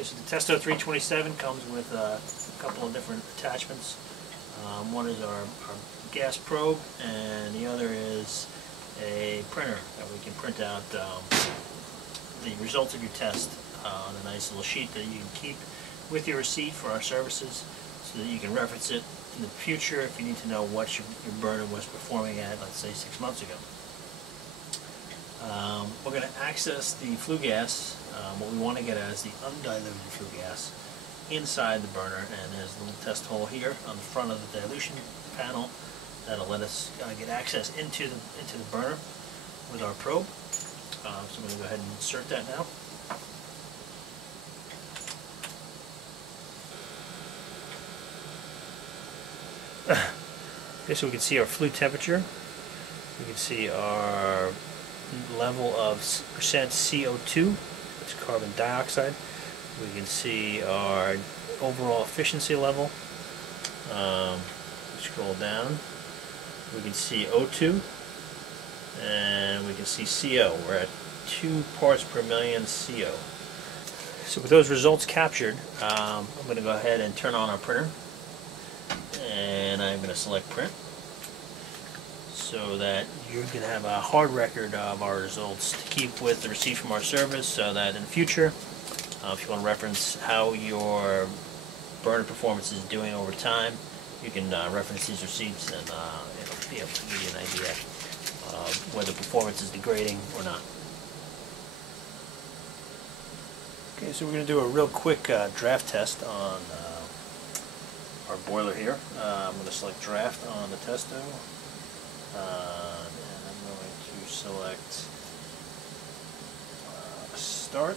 Okay, so the Testo 327 comes with a couple of different attachments. One is our gas probe, and the other is a printer that we can print out the results of your test on a nice little sheet that you can keep with your receipt for our services, so that you can reference it in the future if you need to know what your burner was performing at, let's say, 6 months ago. We're going to access the flue gas. What we want to get at is the undiluted flue gas inside the burner, and there's a little test hole here on the front of the dilution panel that'll let us get access into the burner with our probe. So I'm going to go ahead and insert that now. Okay, so we can see our flue temperature. We can see our level of percent CO2, it's carbon dioxide. We can see our overall efficiency level. Scroll down. We can see O2, and we can see CO. We're at 2 parts per million CO. So with those results captured, I'm going to go ahead and turn on our printer, and I'm going to select print, so that you're going to have a hard record of our results to keep with the receipt from our service, so that in the future, if you want to reference how your burner performance is doing over time, you can reference these receipts, and it'll be able to give you an idea of whether performance is degrading or not. Okay, so we're going to do a real quick draft test on our boiler here. I'm going to select draft on the Testo, and I'm going to select start.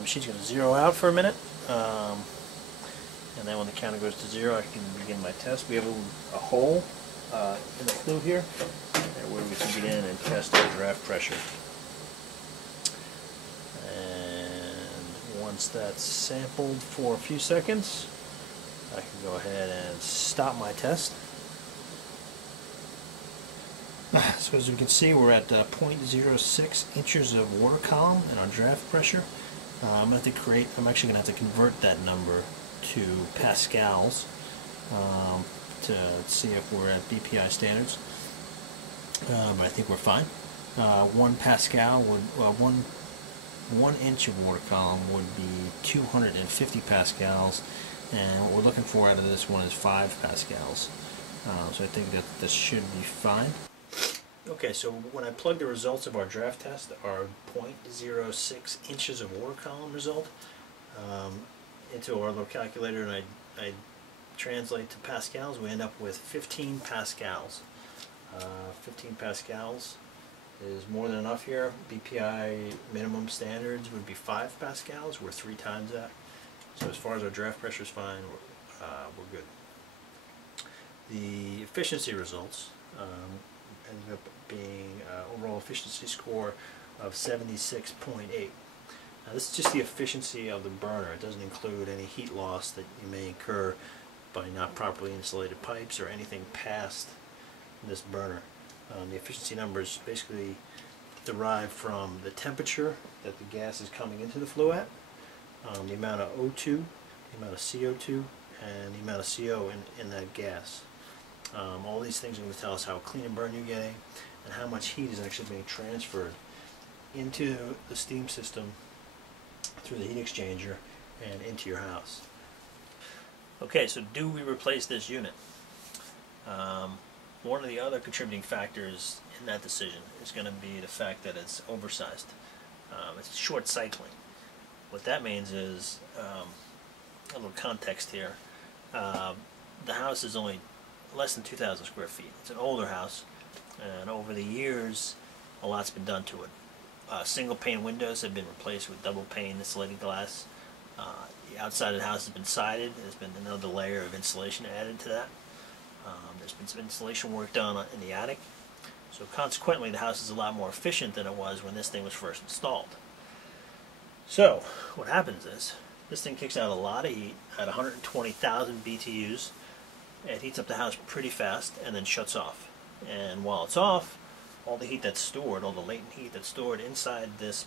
Machine's going to zero out for a minute, and then when the counter goes to 0, I can begin my test. We have a hole in the flue here where we can get in and test our draft pressure. And once that's sampled for a few seconds, I can go ahead and stop my test. So as you can see, we're at 0.06 inches of water column in our draft pressure. I'm actually going to have to convert that number to pascals to see if we're at BPI standards. But I think we're fine. 1 pascal would, 1 inch of water column would be 250 pascals, and what we're looking for out of this one is 5 pascals. So I think that this should be fine. Okay, so when I plug the results of our draft test, our 0.06 inches of water column result, into our little calculator, and I translate to pascals, we end up with 15 pascals. 15 pascals is more than enough here. BPI minimum standards would be 5 pascals. We're 3 times that. So as far as our draft pressure is fine, we're good. The efficiency results ended up being overall efficiency score of 76.8. Now this is just the efficiency of the burner. It doesn't include any heat loss that you may incur by not properly insulated pipes or anything past this burner. The efficiency numbers basically derive from the temperature that the gas is coming into the flue at, the amount of O2, the amount of CO2, and the amount of CO in that gas. All these things are going to tell us how clean a burn you're getting and how much heat is actually being transferred into the steam system through the heat exchanger and into your house. Okay, so do we replace this unit? One of the other contributing factors in that decision is going to be the fact that it's oversized. It's short cycling. What that means is, a little context here, the house is only less than 2,000 square feet. It's an older house, and over the years a lot's been done to it. Single pane windows have been replaced with double pane insulated glass. The outside of the house has been sided. There's been another layer of insulation added to that. There's been some insulation work done in the attic. So consequently, the house is a lot more efficient than it was when this thing was first installed. So what happens is, this thing kicks out a lot of heat at 120,000 BTUs. It heats up the house pretty fast and then shuts off. And while it's off, all the heat that's stored, all the latent heat that's stored inside this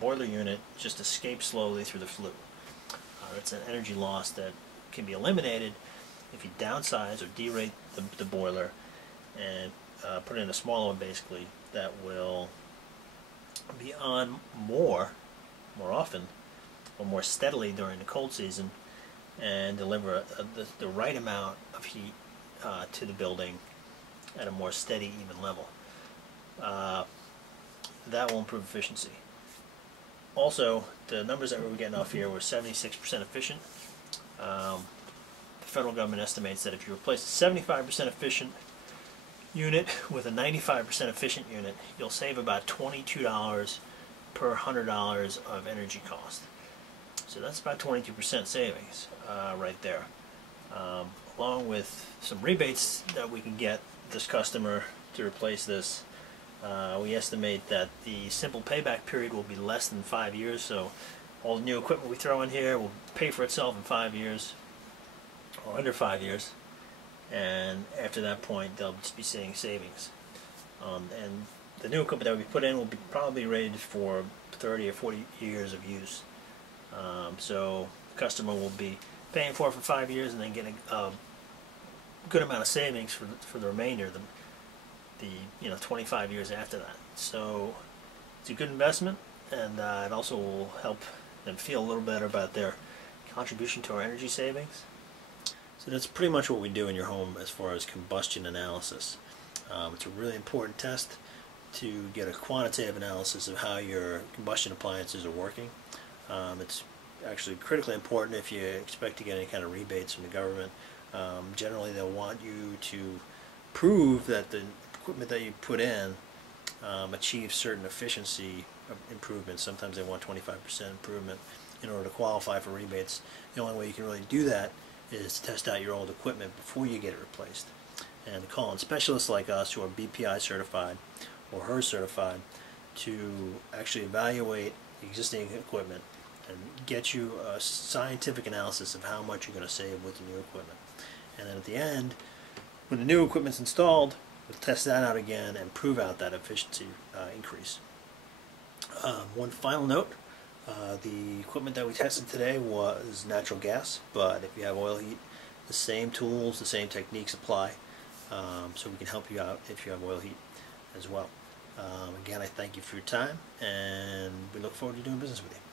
boiler unit just escapes slowly through the flue. It's an energy loss that can be eliminated if you downsize or derate the boiler and put it in a smaller one, basically, that will be on more often or more steadily during the cold season and deliver the right amount of heat to the building at a more steady, even level. That will improve efficiency. Also, the numbers that we were getting off here were 76% efficient. The federal government estimates that if you replace a 75% efficient unit with a 95% efficient unit, you'll save about $22 per $100 of energy cost. So that's about 22% savings right there. Along with some rebates that we can get this customer to replace this, we estimate that the simple payback period will be less than 5 years, so all the new equipment we throw in here will pay for itself in 5 years, or under 5 years, and after that point they'll just be seeing savings. And the new equipment that we put in will be probably rated for 30 or 40 years of use. So the customer will be paying for it for 5 years and then getting a good amount of savings for the remainder, the 25 years after that. So it's a good investment, and it also will help them feel a little better about their contribution to our energy savings. So that's pretty much what we do in your home as far as combustion analysis. It's a really important test to get a quantitative analysis of how your combustion appliances are working. It's actually critically important if you expect to get any kind of rebates from the government. Generally they'll want you to prove that the equipment that you put in achieves certain efficiency improvements. Sometimes they want 25% improvement in order to qualify for rebates. The only way you can really do that is to test out your old equipment before you get it replaced, and call on specialists like us who are BPI certified or HERS certified to actually evaluate the existing equipment and get you a scientific analysis of how much you're going to save with the new equipment. And then at the end, when the new equipment's installed, we'll test that out again and prove out that efficiency increase. One final note, the equipment that we tested today was natural gas, but if you have oil heat, the same tools, the same techniques apply, so we can help you out if you have oil heat as well. Again, I thank you for your time, and we look forward to doing business with you.